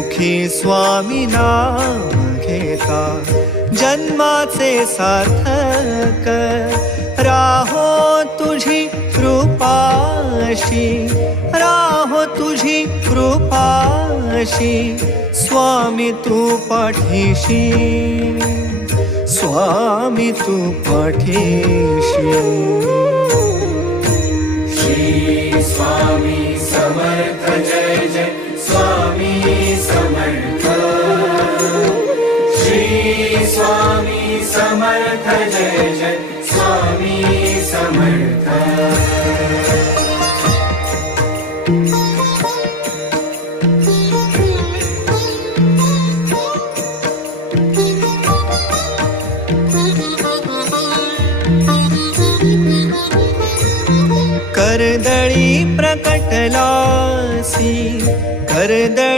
मुखी स्वामी नाम घेता जन्माचे सार्थक राहो तुझी कृपाशी, राहो तुझी कृपाशी स्वामी तू पाठीशी, स्वामी तू पाठीशी. श्री स्वामी समर्थ जय जय स्वामी समर्थ. श्री स्वामी समर्थ जय जय स्वामी समर्थ. कर्दळी प्रकटलासी, कर्दळी